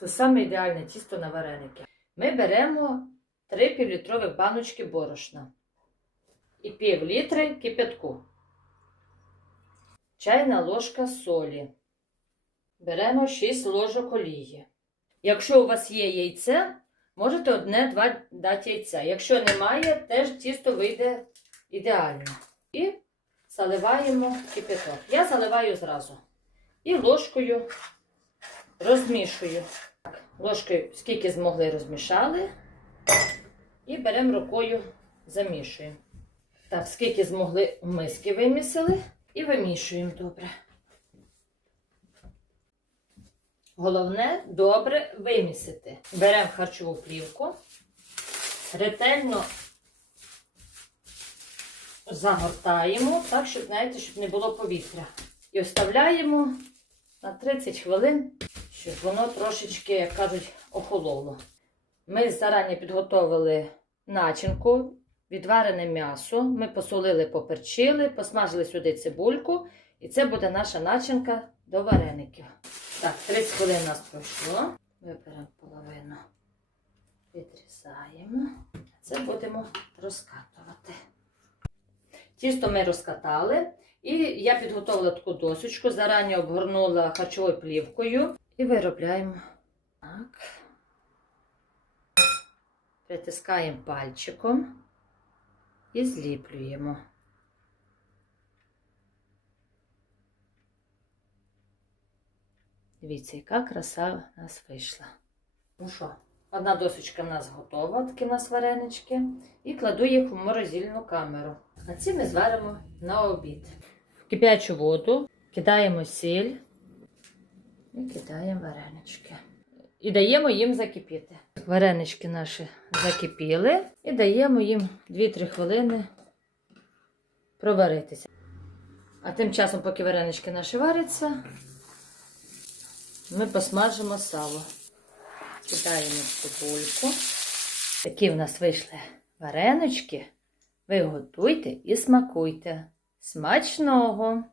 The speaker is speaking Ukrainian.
Це саме ідеальне тісто на вареники. Ми беремо 3 півлітрових баночки борошна і пів літри кипятку. Чайна ложка солі. Беремо 6 ложок олії. Якщо у вас є яйце, можете одне-два дати яйця. Якщо немає, теж тісто вийде ідеально. І заливаємо кипяток. Я заливаю зразу. І ложкою розмішую. Так, ложкою скільки змогли розмішали. І беремо рукою, замішуємо. Так, скільки змогли миски вимісили і вимішуємо добре. Головне добре вимісити. Беремо харчову плівку, ретельно загортаємо, так, щоб, знаєте, щоб не було повітря. І оставляємо на 30 хвилин, щоб воно трошечки, як кажуть, охололо. Ми зарані підготовили начинку, відварене м'ясо. Ми посолили, поперчили, посмажили сюди цибульку. І це буде наша начинка до вареників. Так, 30 хвилин у нас пройшло. Виберемо половину, відрізаємо. Це будемо розкатувати. Тісто ми розкатали. І я підготувала таку досочку, зарані обгорнула харчовою плівкою і виробляємо так. Притискаємо пальчиком і зліплюємо. Дивіться, яка краса у нас вийшла. Ну що, одна досочка в нас готова, такі в нас варенички. І кладу їх в морозильну камеру. А ці ми зваримо на обід. В кип'ячу воду кидаємо сіль і кидаємо варенички. І даємо їм закипіти. Варенички наші закипіли і даємо їм 2-3 хвилини проваритися. А тим часом, поки варенички наші варяться, ми посмажимо сало. Кидаємо цибульку. Такі в нас вийшли варенички. Ви готуйте і смакуйте. Смачного!